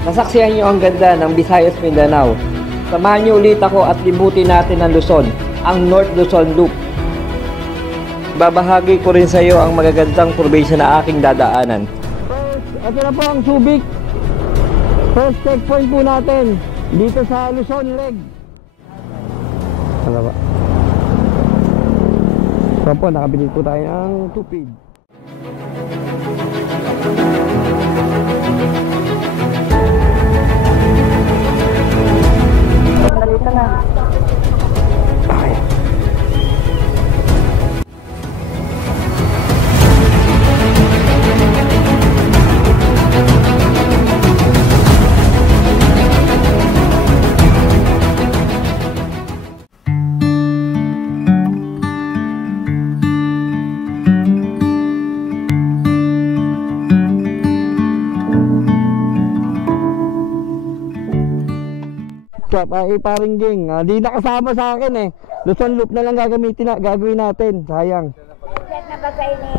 Nasaksihan niyo ang ganda ng Visayas Mindanao. Samahan niyo ulit ako at libutin natin ang Luzon, ang North Luzon Loop. Babahagi ko rin sa iyo ang magagandang probinsya na aking dadaanan. Ito na po ang Subic. First checkpoint po natin dito sa Luzon Leg. Ano ba? So po, nakabili po tayo ng tupid. Nalita na. Okay. Paring ging, di nakasama sa akin eh. Luzon Loop na lang gagawin natin. Sayang. Check na ba kayo ni...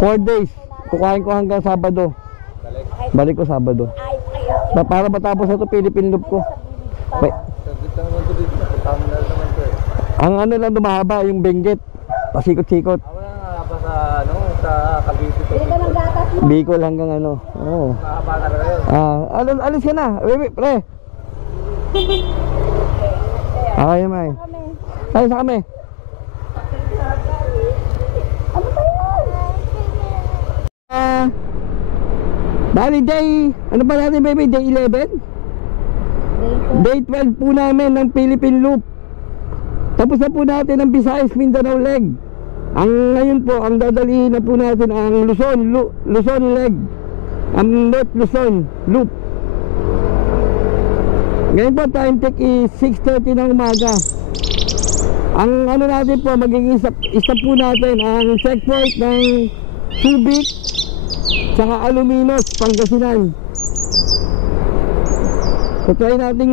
4 days. Kukain ko hanggang Sabado. Balik ko Sabado. Para matapos na ito Philippine Loop ko. Ang ano lang dumahaba, yung Benguet. Pasikot-sikot. Sa Cavite to. Bicol hanggang ano. Oo. Alis ka na. Pre. Okay, may. Tayo sa kami. Ano ba yan? Bali day, ano ba natin baby? Day 11? Day 12 po namin ng Philippine Loop. Tapos na po natin ang Visayas Mindanao Leg. Ang ngayon po, ang dadalihin na po natin ang Luzon Leg, ang North Luzon Loop. Ngayon po, time check is 6:30 ng umaga. Ang ano natin po, magiging isa po natin ang checkpoint ng Subic saka Aluminos, Pangasinan. So try natin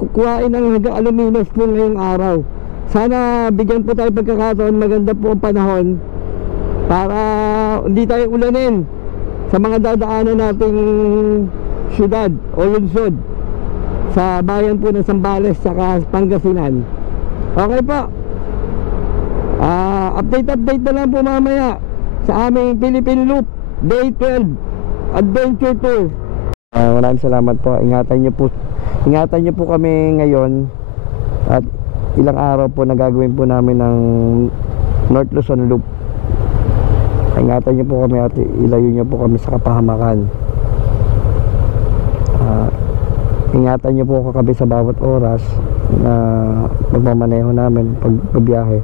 kukuhain ang hanggang Aluminos po ngayong araw. Sana bigyan po tayo pagkakataon, maganda po ang panahon para hindi tayo ulanin sa mga dadaanan nating syudad o lungsod sa bayan po ng Zambales saka Pangasinan. Okay po, update na lang po mamaya sa aming Philippine Loop Day 12 Adventure Tour. Maraming salamat po. Ingatan niyo po kami ngayon at ilang araw po na gagawin po namin ng North Luzon Loop. Ingatan niyo po kami at ilayo niyo po kami sa kapahamakan. Ingatan niyo po kami sa bawat oras na magmamaneho namin pagbiyahe.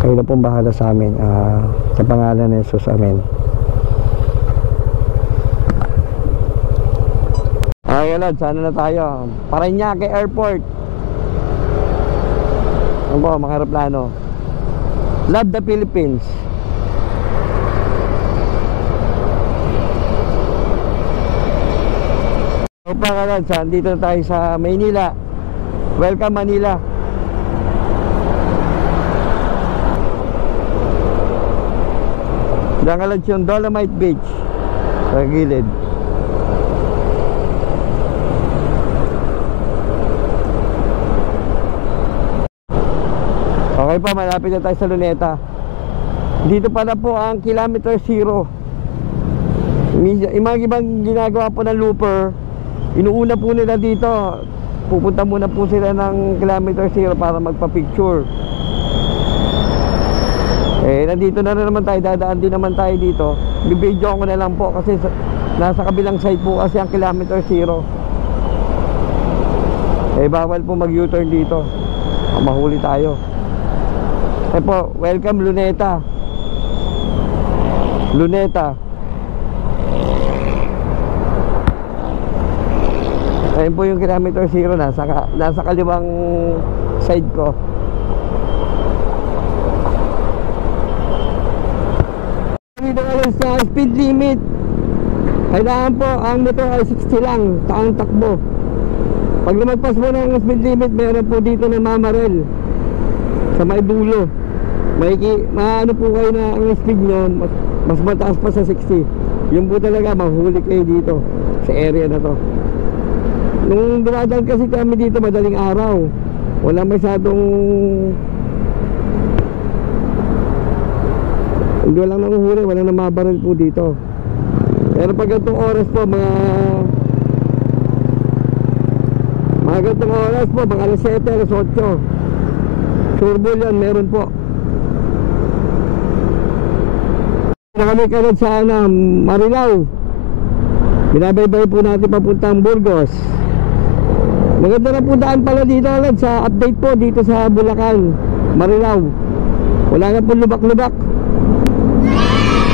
Kayo na pong bahala sa amin, sa pangalan ni Jesus, amen. Ayan lad, sana na tayo. Parañaque Airport. Ano po, mga aeroplano. Love the Philippines. Opa ka lad, dito na tayo sa Maynila. Welcome Manila. Diyan ka lad yung Dolomite Beach sa gilid. Okay pa, malapit na tayo sa Luneta. Dito pala po ang kilometer 0. Yung mga ibang ginagawa po ng looper, inuuna po nila dito. Pupunta muna po sila ng kilometer 0 para magpa-picture. Nandito na naman tayo, dadaan din naman tayo dito. Bibidyo ko na lang po kasi nasa kabilang side po kasi ang kilometer 0. Bawal po mag U-turn dito. Mahuli tayo. Po, welcome Luneta. Luneta. Ayun po yung kilometer 0 nasa kaliwang side ko. Dito ngayon sa speed limit. Kailangan po ang motor ay 60 lang ang takbo. Pag lumagpas mo ng speed limit, meron po dito na mamarel. sa may dulo. Maano po kayo na ang speed nyo mas mataas pa sa 60. Yung po talaga mahuli kayo dito sa area na to. Nung dumadaan kasi kami dito madaling araw, wala masyadong, hindi walang nanguhuli, walang namabaril po dito. Pero pag ganitong oras po, mga ganitong oras po, mga alas 7, alas 8, sureball yan, meron po. Na kami kalad sa Marilao, binabaybay po natin papuntang Burgos. Maganda na po daan pala dito kalad sa update po dito sa Bulacan, Marilao. Wala na po lubak-lubak.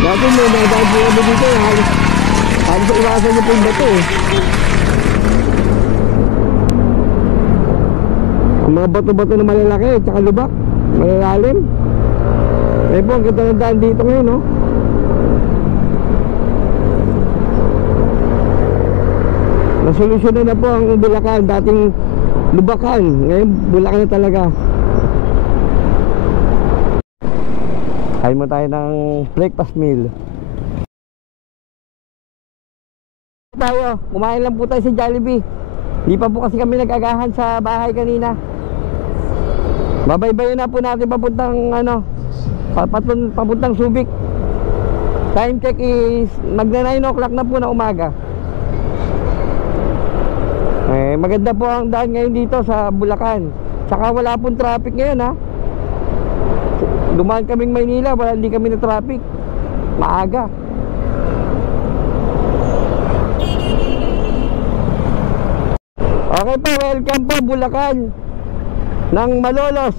Dati may nadaan po kami dito, halos iwasan niyo po yung bato. Ang mga bato-bato na malalaki tsaka lubak, malalalim. Eh po, ang ganda ng daan dito ngayon, no? Nasolusyonan na po ang Bulacan, dating lubakan, ngayon Bulacan na talaga. Kain mo tayo ng breakfast meal. Kumain lang po tayo sa Jollibee. Di pa po kasi kami nag-agahan sa bahay kanina. Babaybayin na po natin papuntang papuntang Subic. Time check is magna 9 o'clock na po na umaga. Maganda po ang daan ngayon dito sa Bulacan. Saka wala pong traffic ngayon, ha. Dumaan kaming Maynila, hindi kami na traffic. Maaga. Okay po, welcome po Bulacan ng Malolos.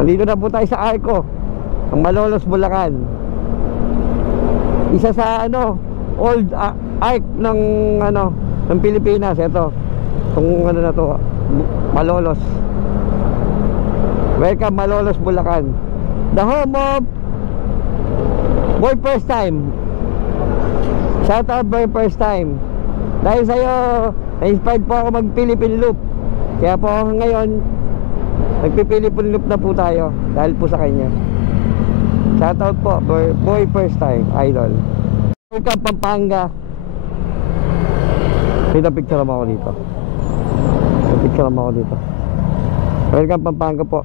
Nandito na po tayo sa Arco, ang Malolos, Bulacan. Isa sa old arc ng ng Pilipinas. Ito, itong na to, Malolos. Welcome Malolos, Bulacan, the home of Boy First Time. Shout out Boy First Time. Dahil sa'yo, na-inspired po ako mag Philippine Loop. Kaya po ngayon nagpi-Philippine Loop na po tayo dahil po sa kanya. Shout out po Boy First Time, idol. Welcome Pampanga. Picture mo ako dito. Picture mo ako dito. Welcome Pampanga po.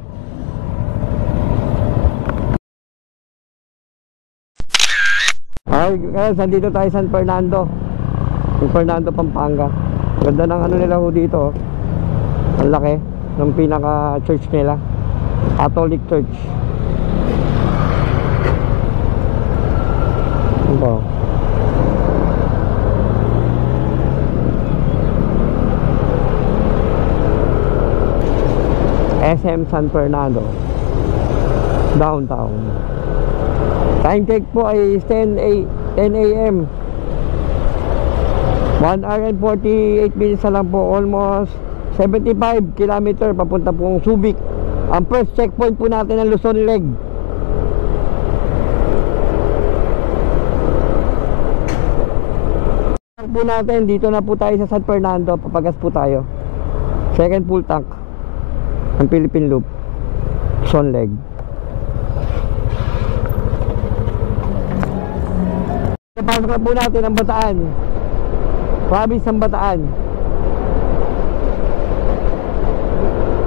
Ay, nandito tayo San Fernando. San Fernando, Pampanga. Ganda ng nila ho dito. Ang laki ng pinaka church nila, Catholic Church. Ito. SM San Fernando, downtown. Time check po ay 10 a.m. 1 hour and 48 minutes na lang po. Almost 75 kilometer papunta pong Subic. Ang first checkpoint po natin ng Luzon Leg. Po natin, dito na po tayo sa San Fernando. Papagas po tayo. Second full tank ang Philippine Loop, Luzon Leg. Napasok na po natin ang Bataan, province ng Bataan.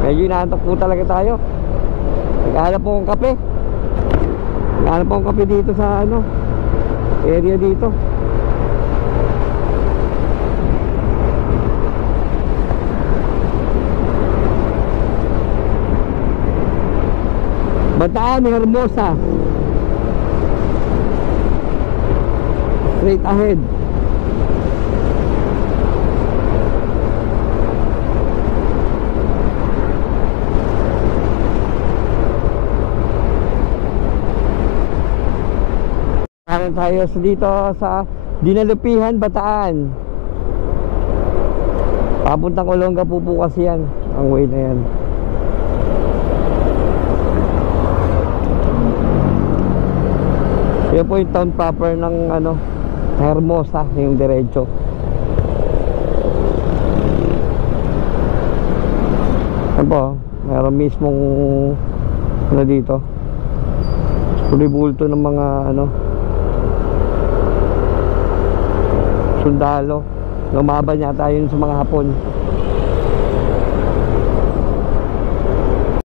Medyo inaantok po talaga tayo. Naghahanap po akong kape. Naghahanap po akong kape dito sa area dito. Bataan, Hermosa. Straight ahead. Tayo dito sa Dinalupihan, Bataan. Papuntang Olonga po kasi yan, ang way na yan. Yan po yung town proper ng Hermosa, yung diretso. Yan po, Meron mismong ano dito, bulto ng mga ano sundalo. Lumaban yata yun sa mga Hapon.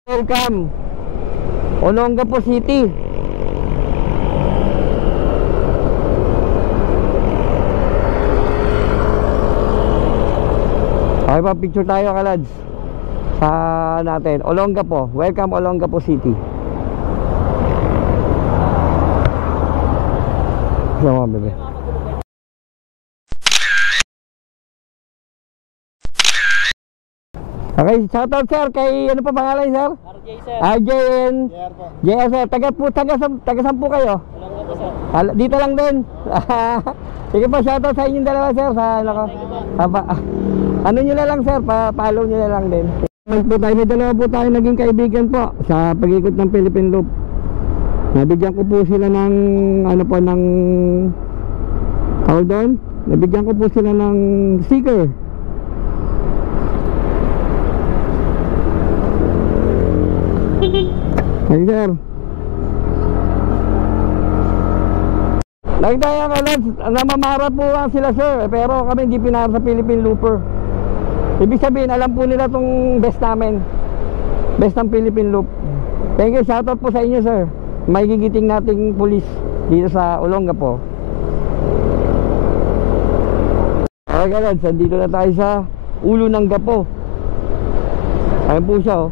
Welcome Olongapo City. Okay pa, picture tayo kalads sa natin. Olongapo, welcome Olongapo City. Sama bebe. Okay, shoutout sir kay ano pa pangalan sir? RJ sir. RJ and JR sir. Taga saan po kayo? Olongapo sir. Dito lang din. Sige po, shoutout sa inyong dalawa sir sa ano ko. Ano nyo na lang sir, pa-follow nyo na lang din. May dalawa po tayo naging kaibigan po sa pag-ikot ng Philippine Loop. Nabigyan ko po sila ng ano po ng hold on. Nabigyan ko po sila ng sticker. Hey sir. Nagdaya ka lang, namamara po sila sir, pero kami hindi pinara sa Philippine Looper. Ibig sabihin, alam po nila tong best namin, best ng Philippine Loop. Thank you, shoutout po sa inyo sir. May gigiting nating pulis dito sa Olongapo. Okay guys, dito na tayo sa ulo ng Gapo. Ayun po siya oh.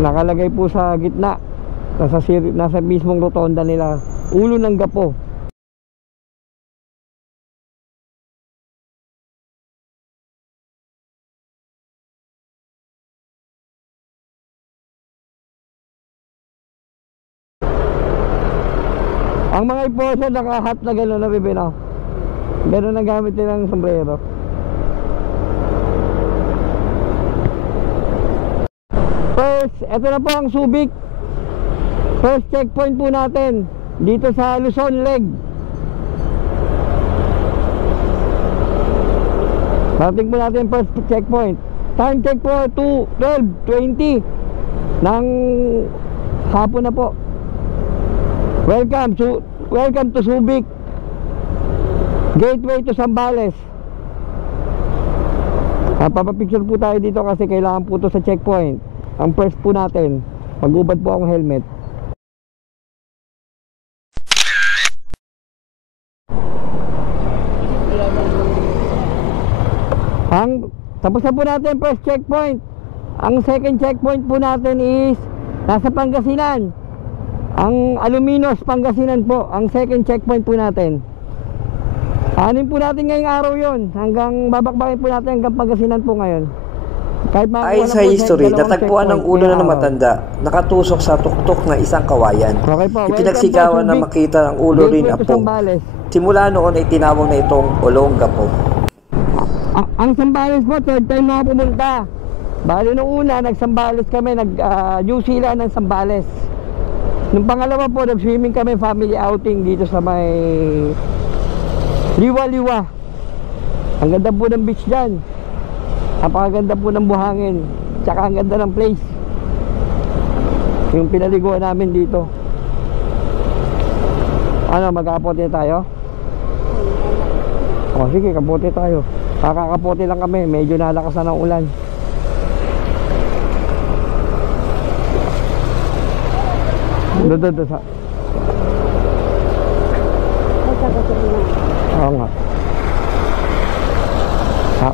Nakalagay po sa gitna. Nasa mismong rotonda nila. Ulo ng Gapo. Ang mga enforcer naka-hat na gano'n na bibino. Gano'n na gamit nilang sombrero. First, ito na po ang Subic. First checkpoint po natin dito sa Luzon Leg. Parating po natin first checkpoint. Time check po 12:20 ng hapon na po. Welcome to Subic, gateway to Zambales. Papapicture po tayo dito kasi kailangan po to sa checkpoint. Ang first po natin, pag-ubad po akong helmet. Tapos na po natin first checkpoint. Ang second checkpoint po natin is nasa Pangasinan. Ang Aluminos, Pangasinan po. Ang second checkpoint po natin. Anin po natin ngayong araw yon. Hanggang babakbakin po natin hanggang Pangasinan po ngayon. Ayon sa history, natagpuan ng ulo na matanda, nakatusok sa tuktok ng isang kawayan. Okay po, ipinagsigawan na makita ang ulo rin apo. Simula noon ay tinawag na itong Olongapo. Ang Zambales po, third time na pumunta. Bali nung una, nag-Zambales kami, New Zealand ng Zambales. Nung pangalawa po, nag-swimming kami, family outing dito sa may Liwa-Liwa. Ang ganda po ng beach dyan. Napakaganda po ng buhangin. Tsaka ang ganda ng place. Yung pinaliguan namin dito. Ano, mag-kapote tayo? O sige, kapote tayo. Kakakapote lang kami, medyo nalakasan ng ulan. Doon sa oo nga.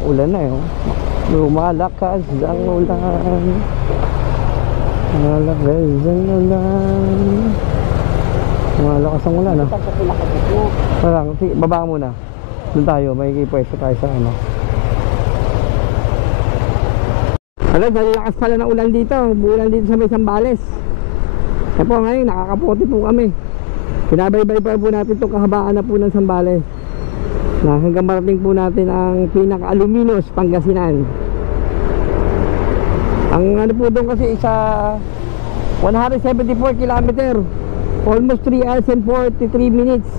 Ulan na yun. Lumalakas ang ulan. Lumalakas ang ulan. Lumalakas ang ulan ha. Parang, sige, baba muna. Doon tayo, may pwesto tayo sa ano. Alam, nalakas pala ng ulan dito. Bulan dito sa may Zambales. Kaya po ngayon, nakakapote po kami. Pinabaybay pa po natin itong kahabaan na po ng Zambales. Na hanggang marating po natin ang pinaka-Aluminos, Pangasinan. Ang ano po doon kasi isa 174 km, almost 3 hours and 43 minutes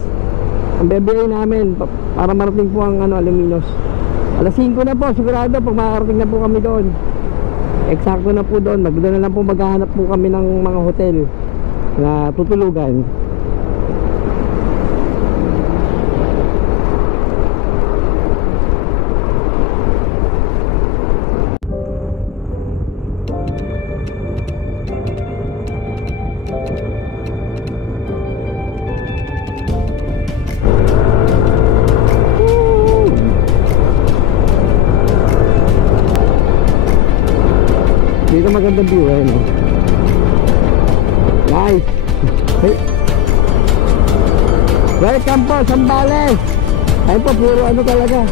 ang bebiyay namin para marating po ang ano, Aluminos. Alas 5 na po, sigurado pag makarating na po kami doon. Eksakto na po doon. Doon na lang po maghahanap po kami ng mga hotel na tutulugan. Dito maganda view eh, no? Nice. Hey. Welcome po, Zambales. Ayun po, puro ano talaga,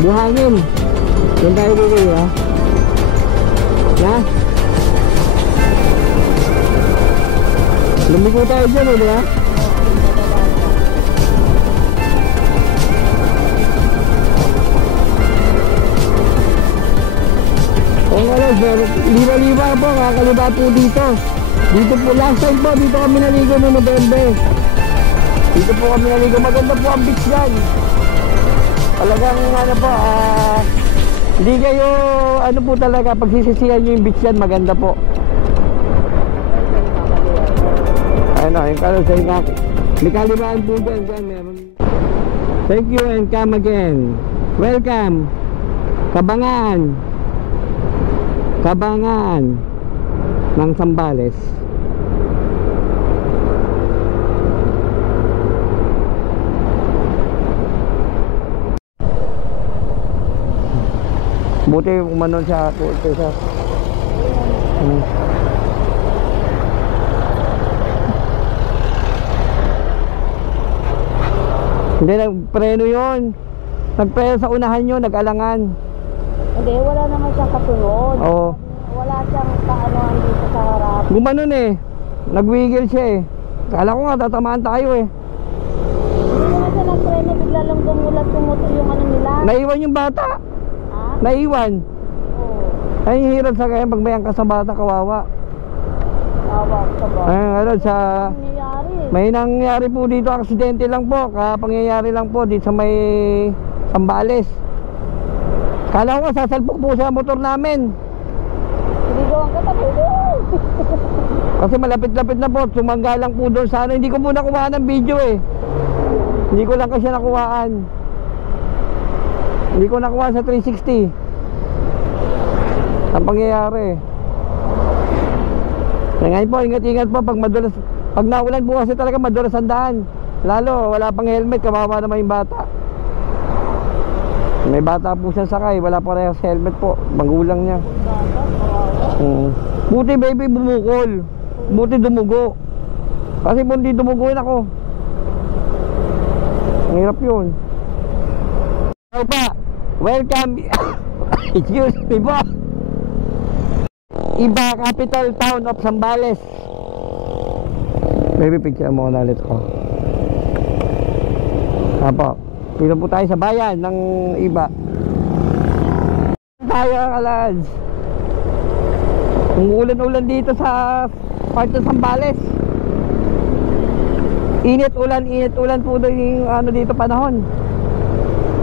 buhangin. Doon tayo dito, ha? Na? Lumigo tayo dyan, eh, di ba? Oo nga lang, sir. Liba-liba po, kakaliba po dito. Dito po, last time po, dito kami naligo noong November. Dito po kami naligo. Maganda po ang beach dyan. Talagang ano po, hindi kayo, ano po talaga, pagsisisihan nyo yung beach dyan, maganda po. Ano, yung kalusay nga. May kalibaan po dyan, meron. Thank you and come again. Welcome. Kabangan. Kabangan ng Zambales. Buti umanon siya po ito sa hindi, nagpreno yun. Nagpreno sa unahan nyo, nag-alangan. Hindi, wala naman siyang kasunod. Oo. Wala siyang kaanoan dito sa harap. Gumanon eh. Nagwigil siya eh. Kala ko nga tatamaan tayo eh. Hindi naman siya nagpreno, bigla lang dumulat yung ano nila. Naiwan yung bata. Ha? Naiwan. Oo. Ay, hirap sa kaya pag may angkas sa bata, kawawa. Tawa sa ba? Ay, ano, sa... Nangyayari. May nangyari po dito, aksidente lang po. Kapangyayari lang po dito sa may Zambales. Kala ko nga sasalpok po sa motor namin. Siligawan ka tabi. Kasi malapit-lapit na po. Sumangga lang po doon sana. Hindi ko po nakuhaan ng video eh. Hindi ko lang kasi nakuhaan. Hindi ko nakuha sa 360. Ang pangyayari. Ngayon po, ingat-ingat po pag madulas. Pag naulan po kasi talaga madulas ang daan. Lalo, wala pang helmet, kawawa naman yung bata. May bata po siya sakay, wala pa rin sa helmet po. Magulang niya. Buti baby bumukol. Buti dumugo. Kasi kung di dumuguin ako, ang hirap yun. So pa, welcome. Excuse me po. Iba, capital town of Zambales. Baby, picture mo na ulit ko. Apo, pilo po tayo sa bayan ng iba. Tayo kalads. Kung ulan-ulan dito sa part ng Zambales. Init ulan po doon yung ano dito panahon.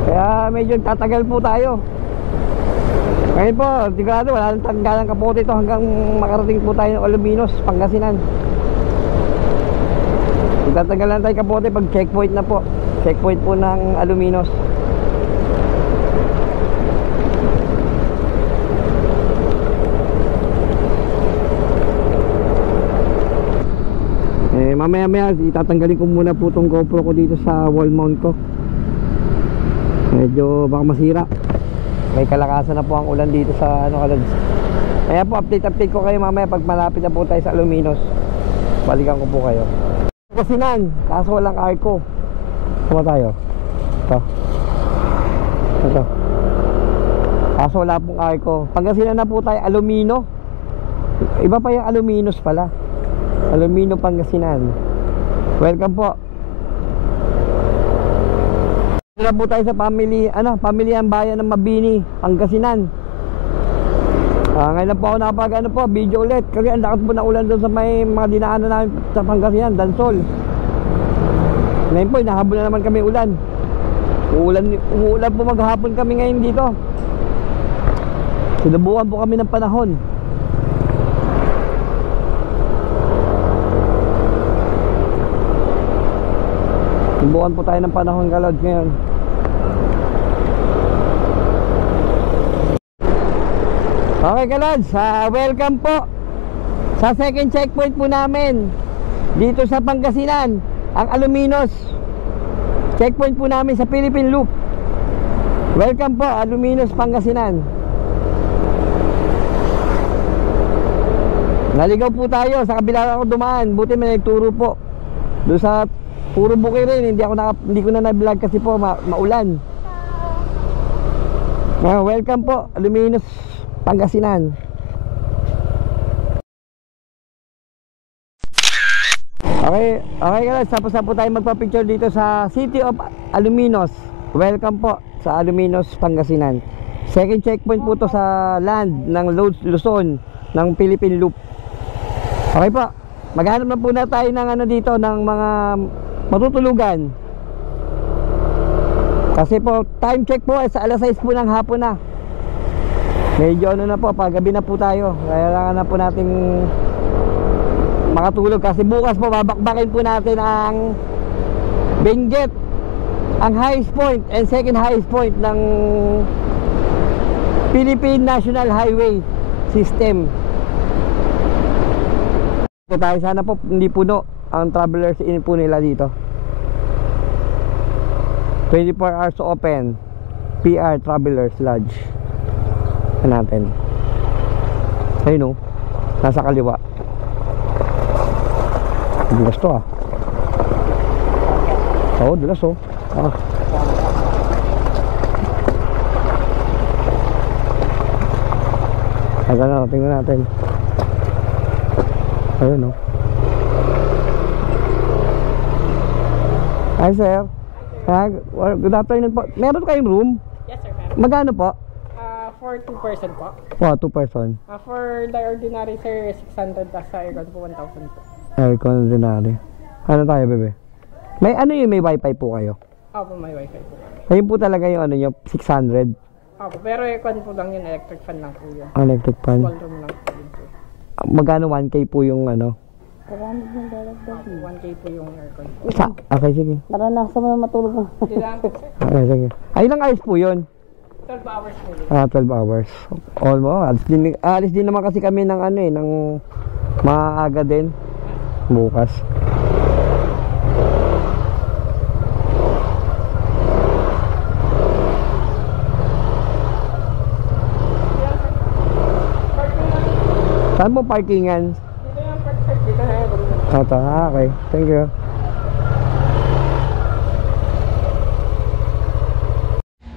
Kaya medyo tatagal po tayo. Ngayon po, sigurado wala nang tanggalang kapote ito hanggang makarating po tayo ng Alaminos, Pangasinan. Tatanggalan tayo kapote pag checkpoint na po. Checkpoint po ng Alaminos. Mamaya itatanggalin ko muna po itong GoPro ko dito sa wall mount ko. Medyo baka masira. May kalakasan na po ang ulan dito sa ano kalads. Kaya po update ko kayo mamaya pag malapit na po tayo sa Alaminos. Balikan ko po kayo. Pangasinan, kaso walang arko. Sama tayo. Ito. Kaso wala pong arko. Pangasinan na po tayo, Alumino. Iba pa yung Aluminos pala. Alumino, Pangasinan. Welcome po. Na po tayo sa pamilihang bayan ng Mabini, Pangasinan. Ngayon lang po ako nakapag video ulit. Kasi ang lakas po na ulan doon sa may mga dinaanan namin sa Pangasinan, Dansol. Ngayon po, nahabol na naman kami ulan. Umuulan po maghapon kami ngayon dito. Sinubukan po kami ng panahon. Sinubukan po tayo ng panahon, kalod, ngayon. Okay, kalod, welcome po sa second checkpoint po namin dito sa Pangasinan, ang Aluminos. Checkpoint po namin sa Philippine Loop. Welcome po, Aluminos, Pangasinan. Naligaw po tayo, sa kabila ako dumaan. Buti may nagturo po. Doon sa puro bukid rin, hindi ko na na-vlog kasi po maulan. Welcome po, Aluminos, Pangasinan. Okay guys, tapos na po tayo magpa-picture dito sa City of Aluminos. Welcome po sa Aluminos, Pangasinan. Second checkpoint po to sa land ng Luzon ng Philippine Loop. Okay po, maghanap na po na tayo ng ano dito, ng mga matutulugan. Kasi po, time check po sa alas 6 po ng hapon na. Medyo ano na po, paggabi na po tayo. Kailangan na po nating makatulog kasi bukas po babakbakin po natin ang Benguet, ang highest point and second highest point ng Philippine National Highway System. So tayo, sana po hindi puno ang travelers in po nila dito. 24 hours open, PR Travelers Lodge. Ano natin? Ayun o, nasa kaliwa. Dulas to ah. Oo, dulas oh. Tingnan natin. Ayun oh. Hi sir. Good afternoon po. Meron kayong room? Yes sir, meron. Magkano po? For 2 person po. Wow, 2 person. For the ordinary sir, 600 plus sa aircon po, 1,000 po. Aircon ordinary. Ano tayo bebe? May ano yung may wifi po kayo? Opo, may wifi po. Ayun po talaga yung ano nyo, 600. Opo, pero aircon po lang yun, electric fan lang po yun. Electric fan. Small room lang po yun po. Magkano 1K po yung ano? 1K po yung aircon. Okay, sige. Naranasan mo na matulog mo. Kailangan po sir. Okay, sige. Ay, ilang hours po yun? 12 hours po yun. 12 hours. Almost. Alis din naman kasi kami ng ano eh, ng maaga din. Bukas. Saan mo parkingan? Dito yung park sir, dito na yung Ito, okay. Thank you.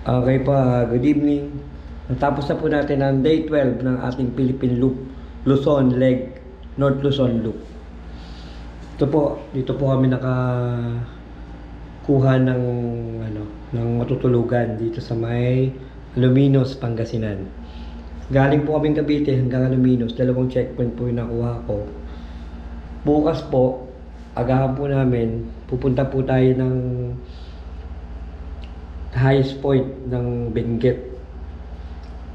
Okay pa, good evening. Natapos na po natin ang day 12 ng ating Philippine Loop, Luzon Leg, North Luzon Loop. Ito po, dito po kami nakakuha ng ng matutulugan dito sa may Aluminos, Pangasinan. Galing po kaming Cavite hanggang Aluminos, 2 checkpoint po yung nakuha ko. Bukas po, agahan po namin, pupunta po tayo ng highest point ng Benguet.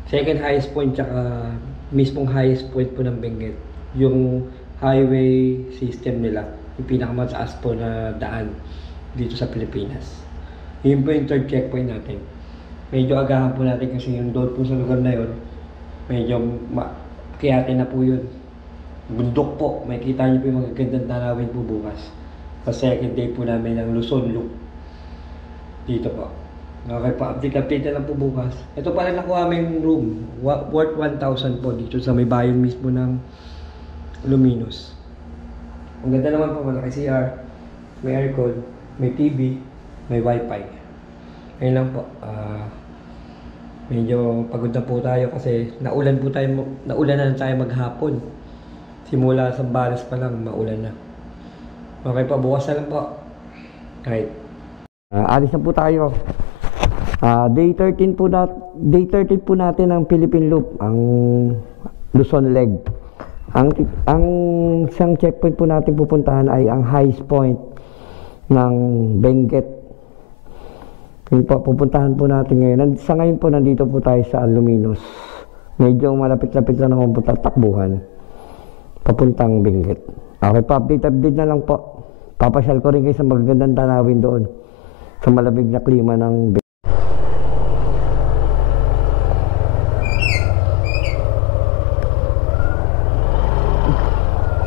Second highest point tsaka mismong highest point po ng Benguet. Yung highway system nila, yung pinakamataas po na daan dito sa Pilipinas. Yun po yung third checkpoint natin. Medyo agahan po natin kasi yung doon po sa lugar na yun, medyo kiyatin na po yun. Bundok po, makikita niyo po yung magagandang tanawin po bukas. Sa second day po namin ng Luzon Loop. Dito po. Okay po, update na lang po bukas. Ito pala nakuha aming room, worth 1,000 po dito sa may bayan mismo ng Aluminos. Ang ganda naman po, malaki CR, may aircon, may TV, may wifi. Ayun lang po. Medyo pagod na po tayo kasi naulan na tayo maghapon. Simula sa Balas pa lang, maulan na. Okay po, bukas na lang po. Right. Alis na po tayo. Day 13 po natin ang Philippine Loop, ang Luzon Leg. Ang isang checkpoint po natin pupuntahan ay ang highest point ng Benguet. Yun po, pupuntahan po natin ngayon. Sa ngayon po, nandito po tayo sa Aluminos, Medyo malapit-lapit lang ng takbuhan. Papuntang Benguet. Okay po, update na lang po. Papasyal ko rin kayo sa magagandang tanawin doon. Sa malamig na klima ng Benguet.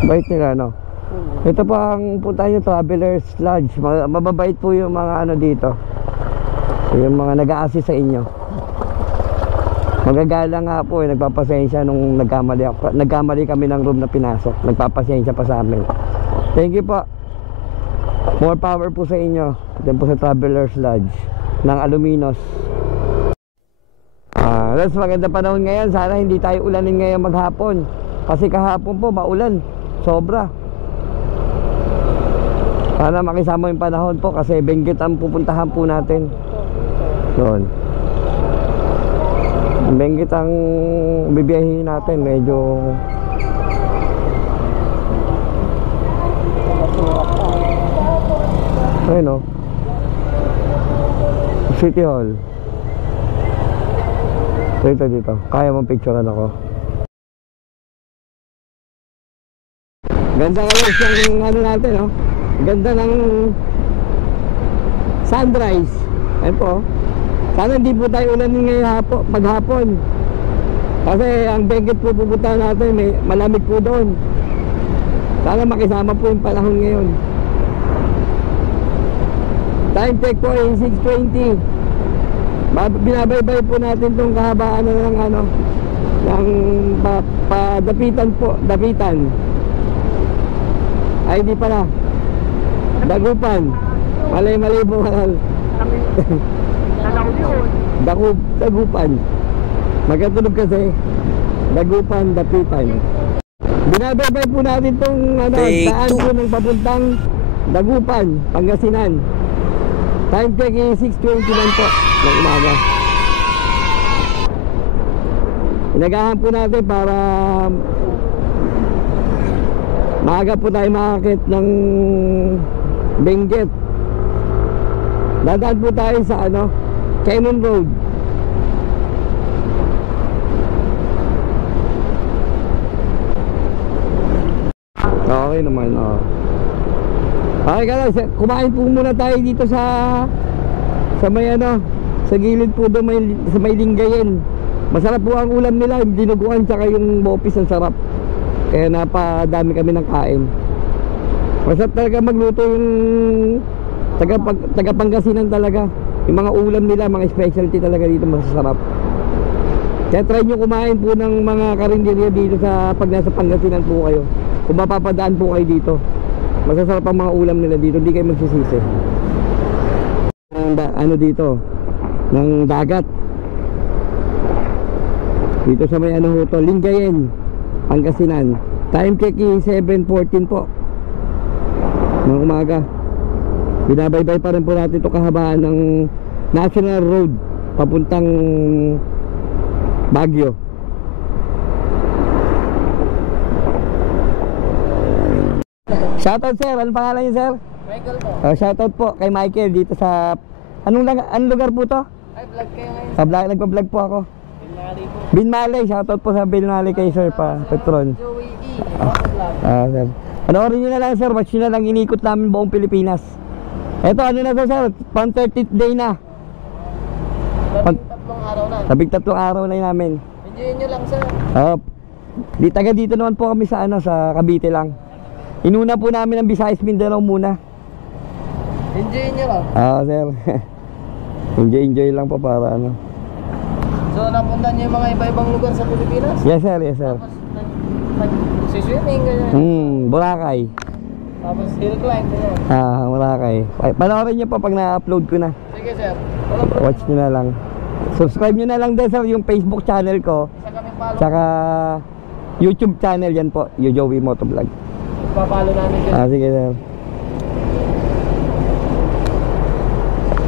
Bait nila, no? Ito po ang punta nyo, Traveler's Lodge. Mababait po yung mga ano dito. Yung mga nag-a-assist sa inyo. Magagala nga po nagpapasensya nung nagkamali kami ng room na pinasok. Nagpapasensya pa sa amin. Thank you po. More power po sa inyo. Diyan po sa Traveler's Lodge ng Aluminos. That's maganda panahon ngayon. Sana hindi tayo ulanin ngayon maghapon. Kasi kahapon po maulan. Sobra. Sana makisama yung panahon po kasi Benguet ang pupuntahan po natin. Doon. Benguet ang bibiyahin natin. Medyo ayun o. City Hall. Dito. Kaya mong picturean ako. Ganda nga yung ano natin, no? Ganda ng sunrise. Ayun po. Sana hindi po tayo ulanin ngayon maghapon. Kasi ang Benguet po pupunta natin, malamig po doon. Sana makisama po yung panahon ngayon. Time check po ay 6:20. Binabaybay po natin itong kahabaan ng ano, ng dapitan po, dapitan. Ay hindi pala. Dagupan. Mali po mahal. Dagupan. Magkatulog kasi. Dagupan, dapitan. Binabaybay po natin itong ano, daan po ng papuntang Dagupan, Pangasinan. Time check is 6:21 po ng umaga. Inagahan po natin para maaga po tayo makakit ng Benguet. Dadaan po tayo sa ano, Quezon Road. Okay naman, oh. Okay ka lang, kumain po muna tayo dito sa may ano, sa gilid po doon, sa may Lingayen. Masarap po ang ulam nila, yung dinuguan tsaka yung bopis, ang sarap. Kaya napadami kami ng kain. Masarap talaga magluto yung taga Pangasinan talaga. Yung mga ulam nila, mga specialty talaga dito, masasarap. Kaya try nyo kumain po ng mga karinderya dito pag nasa Pangasinan po kayo. Kung mapapadaan po kayo dito, masasarap ang mga ulam nila dito, hindi kayo magsisisi. Ano dito, ng dagat. Dito sa may ano to, Lingayen, Pangasinan. Time check is 7:14 po ng umaga. Binabaybay pa rin po natin ito kahabaan ng National Road papuntang Baguio. Shoutout sir, anong pangalan niyo sir? Michael po. Shoutout po kay Michael dito sa anong lugar po to? Ay, vlog kayo ngayon. Sa vlog, nagpa-vlog po ako. Binali po. Binmalay, shoutout po sa Binmalay kay sir pa, Petron. Joey E. Sir. Panoorin nyo na lang sir, watch nyo na lang, inikot namin buong Pilipinas. Eto ano na to sir, pang 30th day na. Tatlong araw na. Labing 3 araw na yun namin. Enjoyin nyo lang sir. Taga dito naman po kami sa ano, sa Cavite lang. Inuna po namin ang Visayas Mindanao muna. Enjoyin nyo lang. Sir. Enjoy lang po para ano. So napunta nyo yung mga iba-ibang lugar sa Pilipinas? Yes sir, yes sir. Tapos swimming ganyan. Boracay. Tapos hill climb ganyan. Boracay. Panoorin nyo pa pag na-upload ko na. Sige sir. Watch nyo na lang. Subscribe nyo na lang din sir yung Facebook channel ko. Isa kami follow. Tsaka YouTube channel yan po, yung Joey Motovlog. Papalo namin dyan. Sige sir.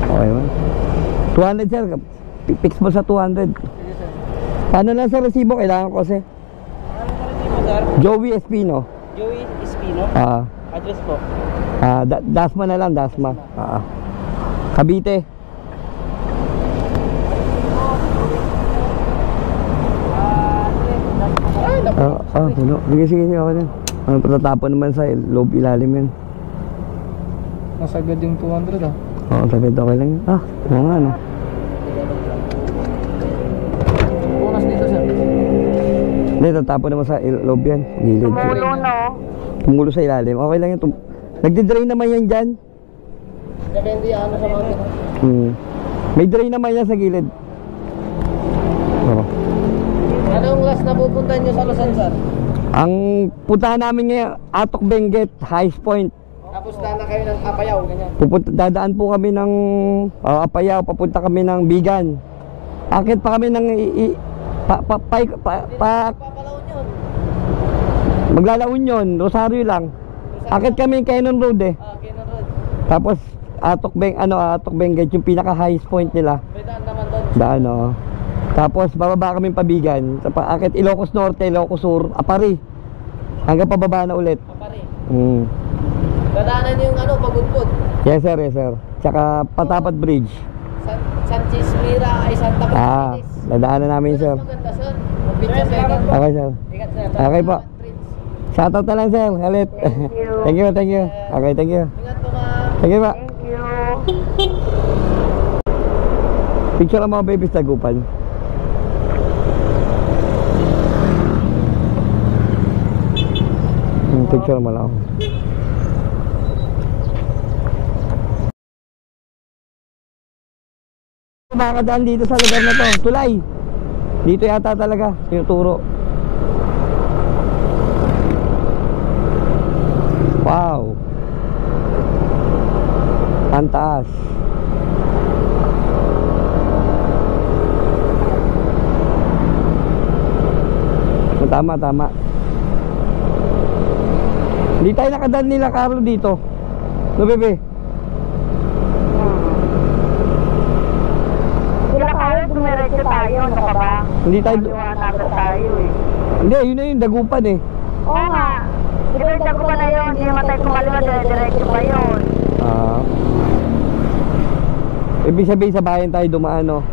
Okay man. 200 sir. Fix mo sa 200. Sige sir. Paano lang sa resibo? Kailangan ko kasi. Ano ka rin mo sir? Joey Espino. Joey Espino. Address po. Dasma na lang, Dasma. Cavite. Puno. Sige, okay na. Patatapon naman sa loob ilalim yan. Nasagad yung 200 ah. Oo, sagad okay lang yun. Oo nga, no. Oras dito sir. Hindi, tatapon naman sa loob yan. Gilid. Tumulo, no? Tumulo sa ilalim. Okay lang yan. Nagdi-drain naman yan dyan. Depende ano sa mga May drain naman yan sa gilid. Oo. Anong last na pupuntahan nyo sa Luzon sir? Ang puntahan namin ngayon, Atok Benguet, Highest Point. Tapos dala kayo ng Apayaw, ganyan. Dadaan po kami ng Apayaw, papunta kami ng Bigan. Akit pa kami ng Papalaon yun. Maglalaon yun, Rosario lang. Akit kami Cannon Road eh. Cannon Road. Tapos Atok Benguet yung pinaka highest point nila. May daan naman doon. Daan oh. Tapos bababa kami Pabigan. Akit Ilocos Norte, Ilocos Sur, Apari. Hanggang pababa na ulit. Papari. Dadaanan yung Pagudpud. Yes sir. Tsaka Patapat Bridge. Sanchez Mira ay Santa Cruz. Dadaanan namin sir. Maganda sir. Picture sir. Okay sir. Ingat sir. Okay po. Shoutout na lang sir. Halit. Thank you. Okay, thank you. Ingat po ma'am. Thank you pa. Thank you. Picture ang mga babies tagupan. Picture mo lang. Makakadaan dito sa lugar na to. Tulay. Dito yata talaga. Tinuturo. Wow. Ang taas. Tama. Hindi tayo nakadaan nila Carlo dito. No, bebe? Sila kaya dumiretso tayo, ano ka ba? Hindi tayo... Liwanag tayo eh. Hindi, yun na yun. Dagupan eh. Oo nga. Siguro ko pa na yun, hindi naman tayo kumaliwa, diretso pa yun. Ibig sabihin sa bayan tayo dumaan, no?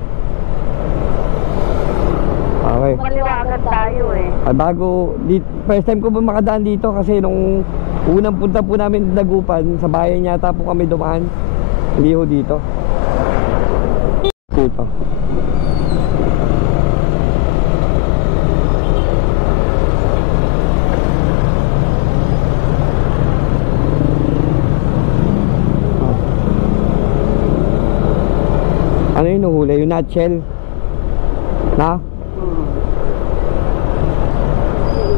Okay. Kumaliwagan tayo eh. Ay, first time ko ba makadaan dito kasi nung unang punta po namin Dagupan, sa bayan yata po kami dumaan. Hindi ho dito. Dito. Ano yung nuhuli? Yung nutshell? Na?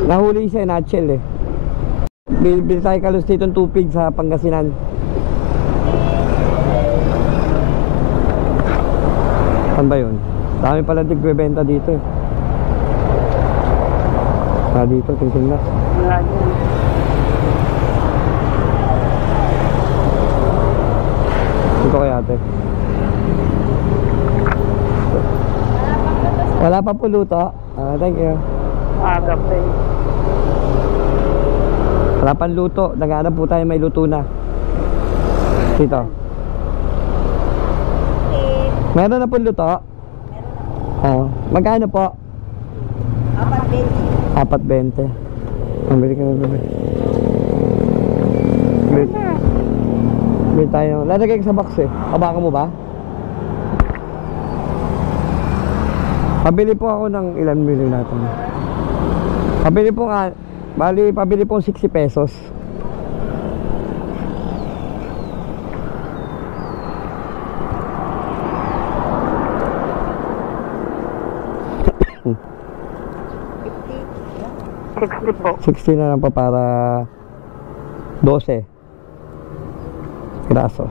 Nahuli siya, nutshell eh. Bili tayo kalos dito ng tupig sa Pangasinan. Saan ba yun? Dami pala nagbebenta dito eh. Dito, tingnan. Wala yun. Dito kaya ate. Wala pa po luto. Thank you. Aga pa eh. Wala pang luto. Naghahanap po tayo may luto na. Dito. Meron na po luto? Oo. Magkano po? 4.20. 4.20. Bili ka na bili. Bili tayo. Lalagay ka sa box eh. Kabaka mo ba? Pabili po ako ng ilan bili natin. Pabili po nga. Pabili po 60 pesos. Po. 60 na lang pa para 12 graso.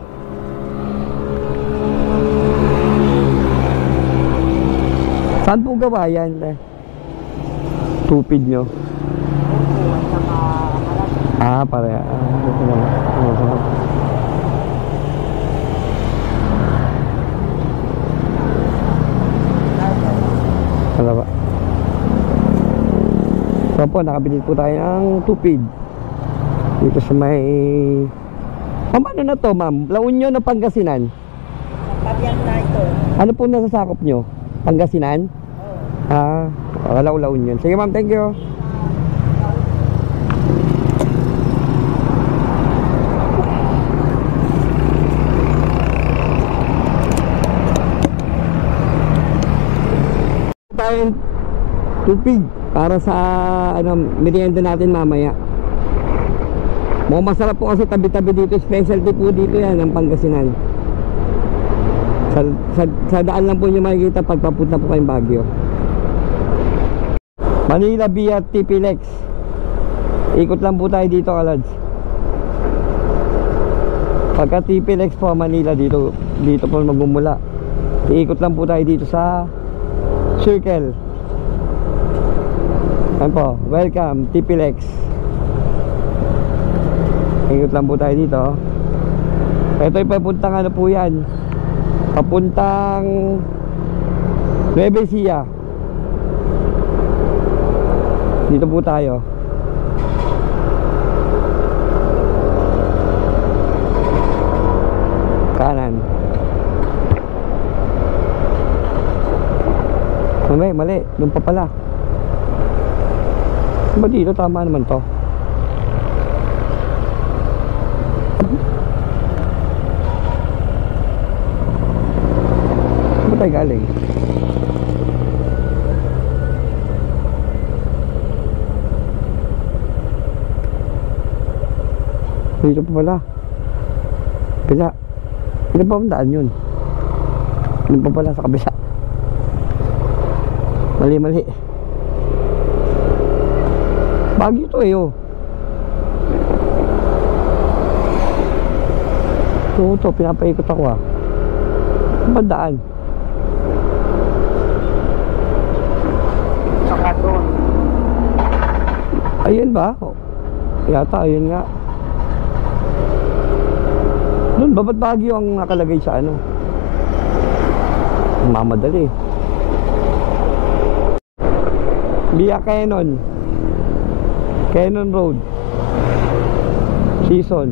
Saan po gawa yan? Tupid nyo? Pareha. Ito naman. Ano ba? So po, nakabili po tayo ng tupid dito sa may... Ma'am, ano na to ma'am? La Union o Pangasinan? Pabiyak na ito. Ano po nasasakop nyo? Pangasinan? La Union. Sige ma'am, thank you. tupig para sa merienda natin mamaya. Mukhang masarap po kasi tabi-tabi dito. Specialty po dito yan ng Pangasinan. Sa daan lang po nyo makikita pag papunta po kayong Baguio. Manila via TP-Lex. Ikot lang po tayo dito, kalads. Pagka TP-Lex po Manila, dito po magmumula. Iikot lang po tayo dito sa circle. Ayan po, welcome TP-Lex. Ikot lang po tayo dito. Ito ay papuntang ano po yan, papuntang Nueva Ecija. Dito po tayo. Kanan. Mali, doon pa pala. Ba dito, tama naman to. Saan tayo galing? Dito pa pala. Kabila. Hindi pa ang daan yun. Hindi pa pala sa kabila. Mali. Baguio to eh, oh. Ito, pinapaikot ako ah. Ano ba daan? Saka doon. Ayun ba? Oh. Yata, ayun nga. Doon, ba't Baguio ang nakalagay sa ano? Mamadali. Via Quezon Road Season.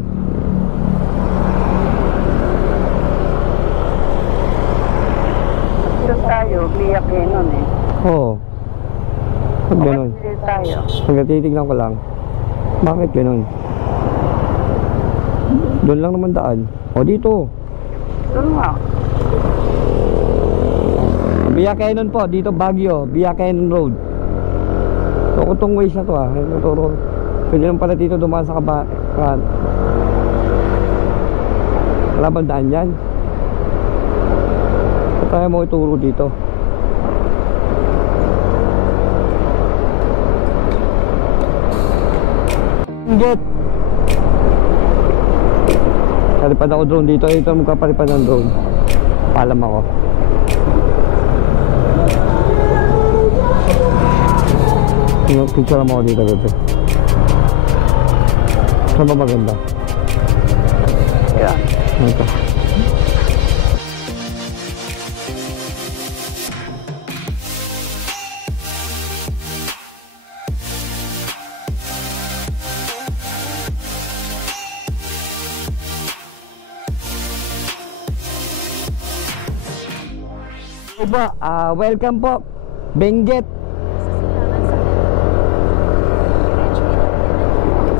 Dito tayo, via Quezon eh. Oo. Ba't ganun? Dito tayo. Titignan ko lang. Bakit ganun? Doon lang naman daan. O dito. Doon nga. Via Quezon po, dito Baguio, Via Quezon Road. So kung itong ways na to naturo. Pwede lang pala dito dumaan sa kabakan. Wala bang daan yan? So tayo mo ituro dito. Get! Palipad ako drone dito. Ito magkapalipad ng drone. Palam ako. Picture mo ako dito, bebe. Saan ba maganda? Yeah. Ito. Welcome po, Benguet.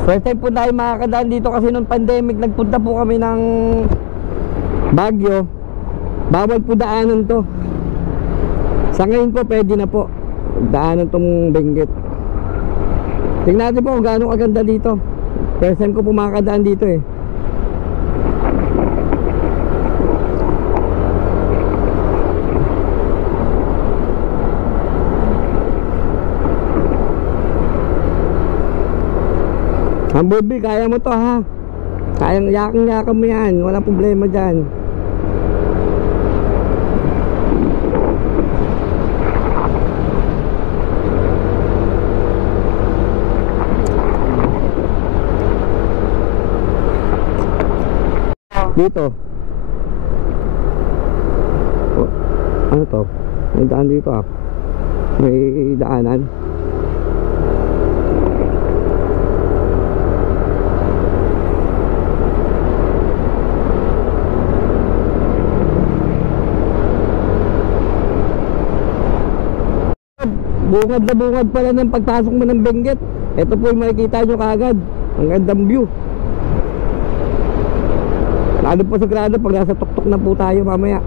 First time po tayo makakadaan dito kasi nung pandemic nagpunta po kami ng Baguio. Bawal po daanan to. Sa ngayon po pwede na po daanan tong Benguet. Tingnan natin po kung gaano kaganda dito. First time ko po makakadaan dito eh. Bumblebee, kaya mo to ha. Kayang yakang mo yan. Walang problema dyan. Dito. Oh, ano to? May daan dito ah. May daanan. Bungad na bungad pala ng pagpasok mo ng Benguet. Ito po yung makikita nyo kaagad. Ang gandang view. Lalo po sagrado pag nasa tuktok na po tayo mamaya.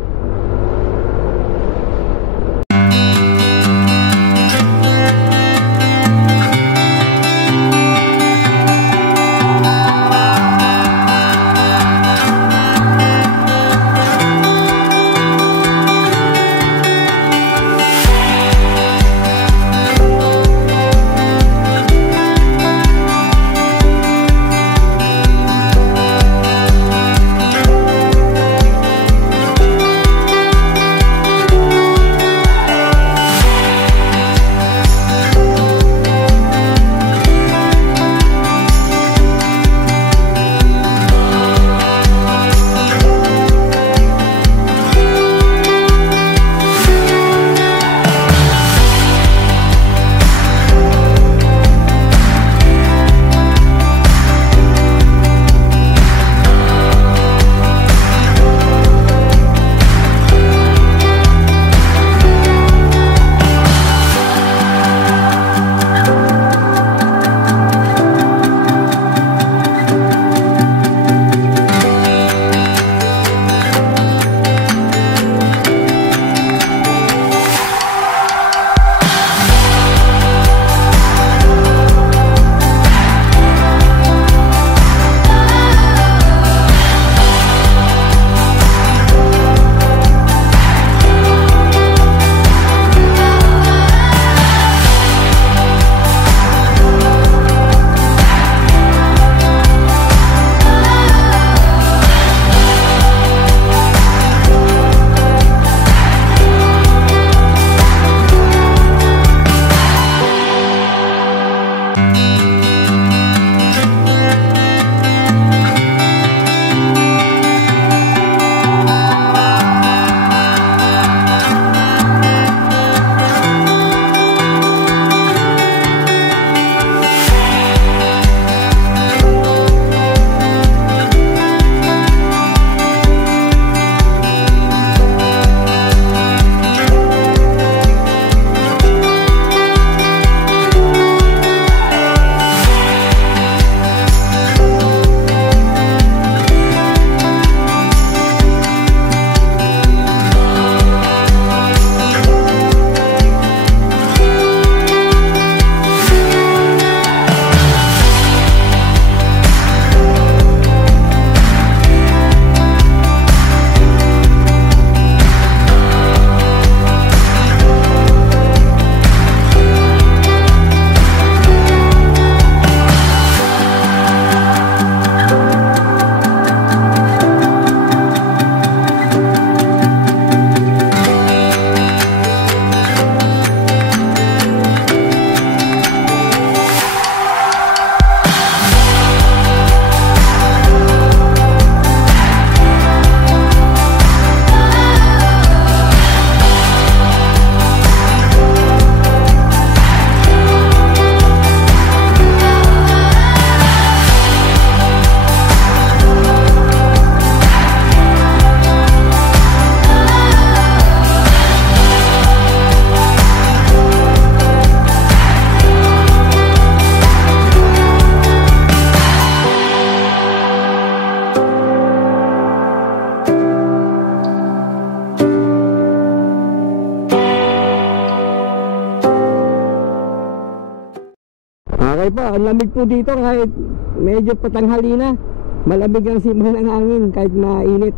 Okay po, ang lamig po dito kahit medyo patanghali na. Malamig ang simula ng hangin kahit mainit.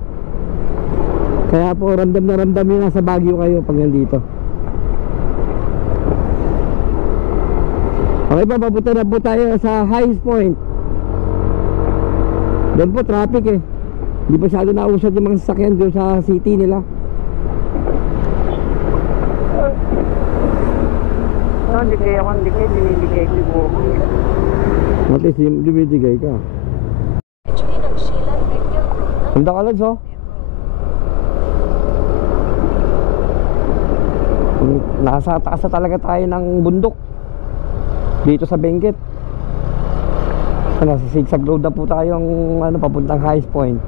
Kaya po ramdam na ramdam nyo nasa Baguio kayo pag nandito. Okay po, papunta na po tayo sa highest point. Doon po traffic eh. Hindi pa masyado nausad yung mga sasakyan doon sa city nila. Hindi kayo binibigay ko. At least bibigay ka. Handa ka lang, so? Nasa taas na talaga tayo ng bundok dito sa Benguet. Nasa zigzag road na po tayo ang papuntang highest point.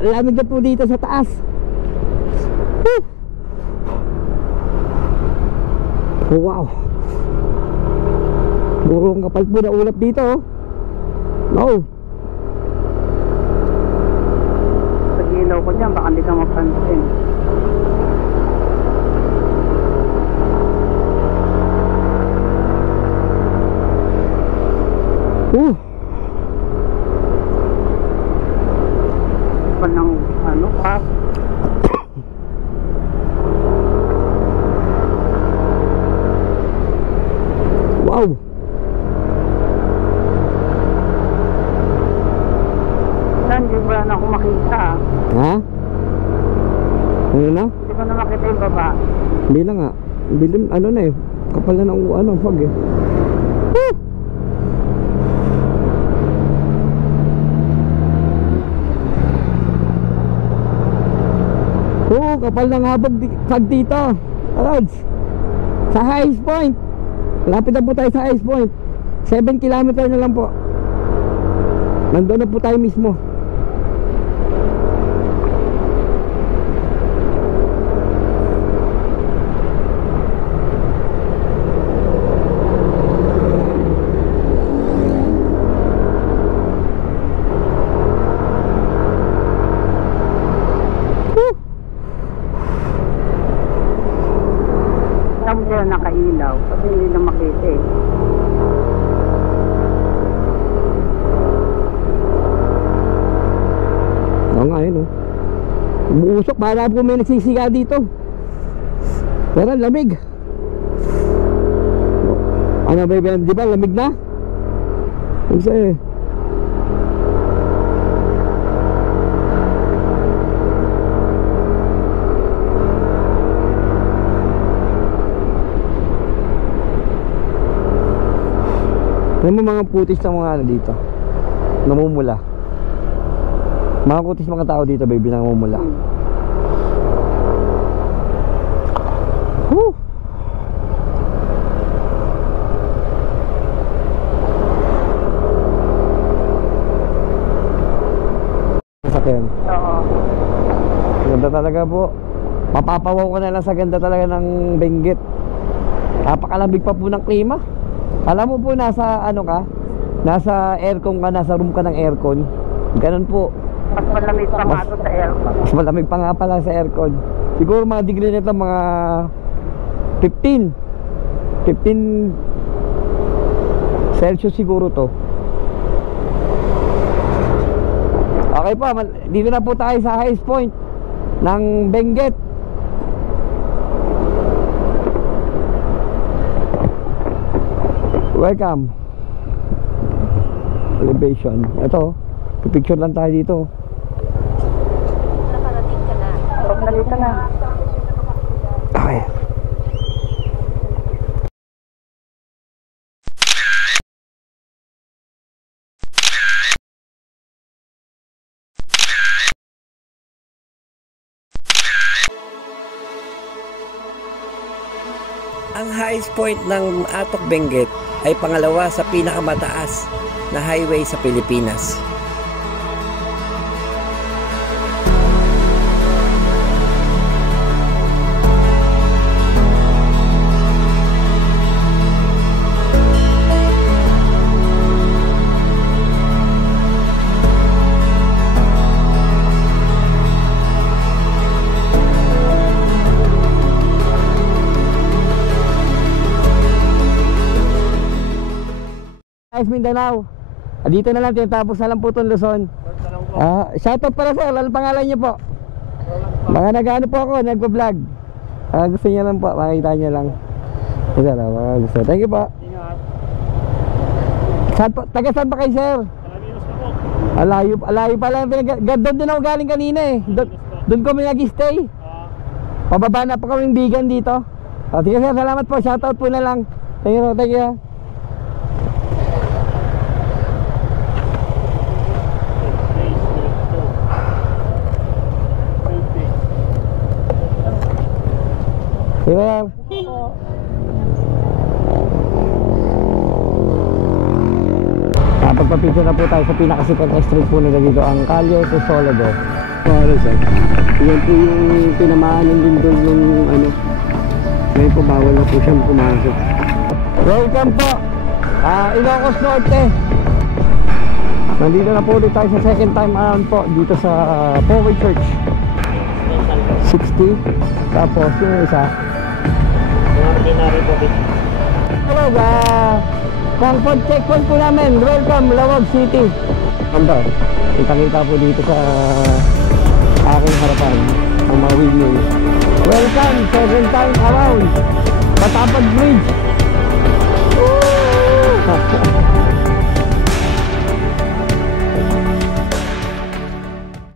Lamig na po dito sa taas. Oh, wow. Burong kapal po na ulap dito, oh. No. Pag ilaw ko dyan, baka hindi ka mapansin. Ng pass. Wow. Hindi ba na ako makita? Ha? Ano na? Hindi ko na makita yung baba. Hindi na nga. Bilim, ano na eh. Kapal na ng fog eh. Woo! Oo, kapal ng fog dito. Alright. Sa highest point. Lapit na po tayo sa highest point. 7 kilometer na lang po. Nandun na po tayo mismo. Nakailaw kasi hindi na makita eh. Oo nga yun, oh. Umuusok, para po may nagsisiga dito. Pero lamig. Ano ba yun, di ba lamig na? Kasi may mga putis ng mga ano dito, namumula. Mga kutis mga tao dito, baby, namumula. Woo! Sakyan. Oo. Ganda talaga po. Mapapawaw ka na lang sa ganda talaga ng Benguet. Napakalamig pa po ng klima. Alam mo po nasa ano ka? nasa aircon ka, nasa room ka ng aircon. Ganun po. Mas malamig pa nga ito sa aircon. Mas malamig pa nga pala sa aircon. Siguro mga degree nito mga 15 Celsius siguro to. Okay po, dito na po tayo sa highest point ng Benguet. Welcome. Elevation. Ito, picture lang tayo dito. Nakarating ka na. Nandito na. Okay. Ang highest point ng Atok Benguet ay pangalawa sa pinakamataas na highway sa Pilipinas. Mindanao. Dito na lang, tinatapos na lang po itong Luzon. Shoutout pala sir, anong pangalan niyo po? Mga nag-ano po ako, nagpa-vlog. Gusto niyo lang po, makita niyo lang. Ito na, mga gusto. Thank you po. Taga saan pa kayo sir? Alayo pa lang. Doon din ako galing kanina eh. Doon kami nag-stay. Pababa na pa kaming bigan dito. Sige sir, salamat po. Shoutout po na lang. Thank you, thank you. Sir. Pagpapicture na po tayo sa pinakasikat na street po nila dito, ang Calle Crisologo. Para sir. Yan po yung tinamaan ng lindol ng ano. Ngayon po bawal na po siyang pumasok. Welcome po. Ilocos Norte. Nandito na po ulit tayo sa second time around po dito sa Power Church. 60. Tapos yung isa. Hello, comfort checkpoint po namin. Welcome, Lawag City. Ando, kita-kita po dito sa aking harapan ang mga wheelway. Welcome, second time around Patapag Bridge. Woo!